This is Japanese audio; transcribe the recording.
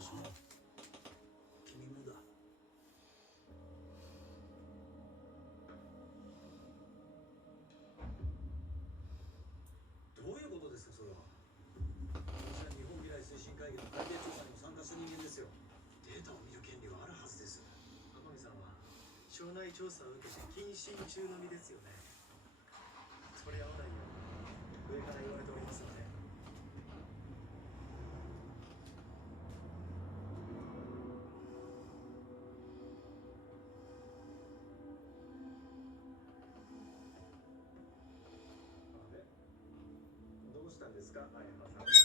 私も君もだ。どういうことですかそれは。私は日本未来推進会議の海底調査にも参加した人間ですよ。データを見る権利はあるはずです。赤見さんは省内調査を受けて謹慎中の身ですよね。取り合わないよう上から言われておりますので。どうしたんですか、相葉さん。